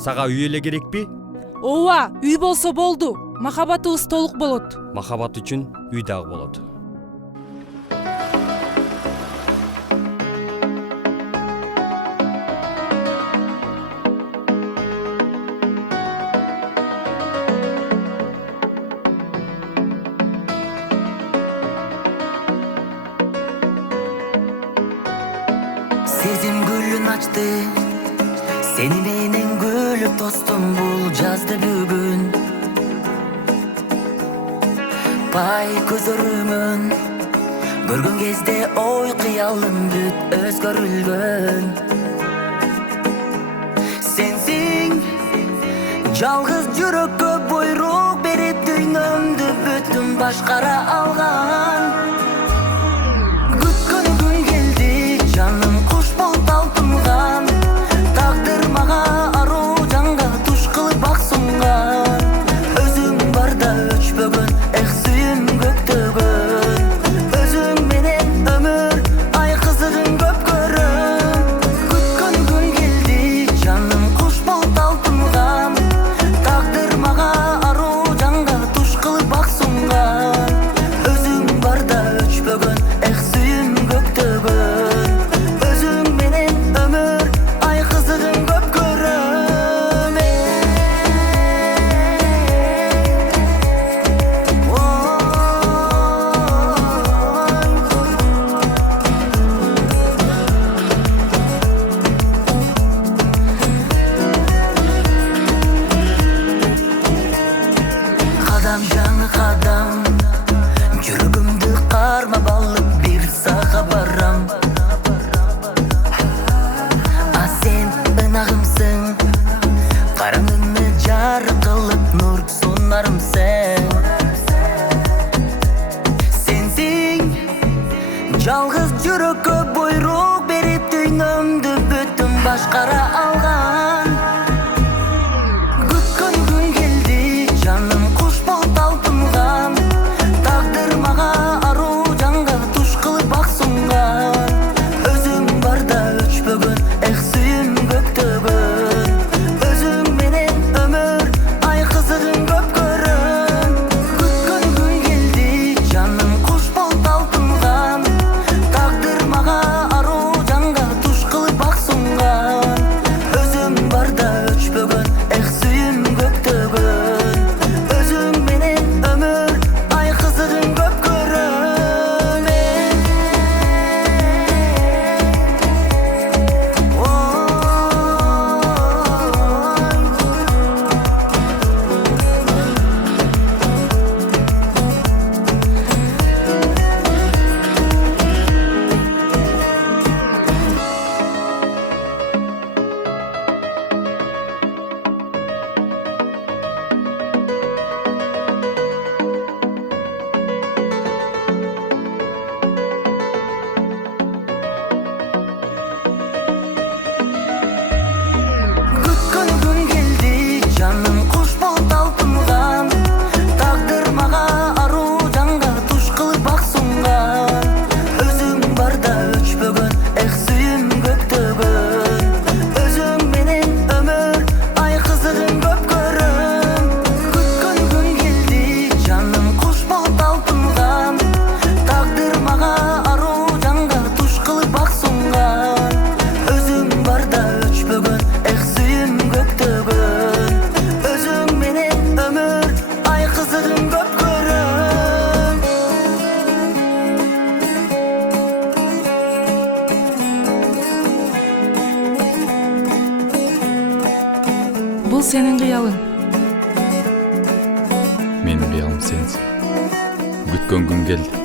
Сага үй эле керекпи? Ооба, үй болсо болду. Махабатыбыз толук болот. Махабат үчүн үй дагы болот. Сезим гүлүн ачты, сени менен күлүп тостум бул жазды бүгүн. Пай көзөрүмөн көргөн кезде ой кыялым бүт өзгөрүлгөн. Сенсиң жалгыз жүрөккө буйрук берип дүйнөмдү бүтүн башкара алган. Күткөн күн келди, жаным куш болуп талпынган. Тагдыр мага аруу жанга туш кылып бак сунган. Өзүң барда өчпөгөн, эх сүйүм көктөгөн. Өзүң менен өмүр ай кызыгын көп көрөм. Күткөн күн келди, жаным куш болуп талпынган. Тагдыр мага аруу жанга туш кылып бак сунган. Өзүң барда өчпөгөн, эх сүйүм көктөгөн. Өзүң менен өмүр ай кызыгын көп көрөм. Кадам жаңы кадам, жүрөгүмдү кармап алып бир сага барам. А сен ынагымсың, караңгыны жарык кылып нур сунарымсың. Сенсиң жалгыз жүрөккө буйрук берип дүйнөмдү бүтүн башкара алган. Күткөн күн келди, жаным куш болуп талпынган. Тагдыр мага аруу жанга туш кылып бак сунган. Өзүң барда өчпөгөн, эх сүйүм көктөгөн. Өзүң менен өмүр ай кызыгын көп көрөм. Күткөн күн келди, жаным куш болуп талпынган. Тагдыр мага аруу жанга туш кылып бак сунган. Өзүң барда өчпөгөн, эх сүйүм көктөгөн. Өзүң менен өмүр ай кызыгын көп көрөм. Күткөн күн келди, жаным куш болуп талпынган. Тагдыр мага аруу жанга туш кылып бак сунган. Өзүң барда өчпөгөн, эх сүйүм көктөгөн. Өзүң менен өмүр ай кызыгын көп көрөм. Күткөн күн келди, жаным куш болуп талпынган. Тагдыр мага аруу жанга туш кылып бак сунган. Өзүң барда өчпөгөн, эх сүйүм көктөгөн. Өзүң менен өмүр ай кызыгын көп көрөм. Бул сенин кыялың. Менин кыялым сенсиң. Күткөн күн келди.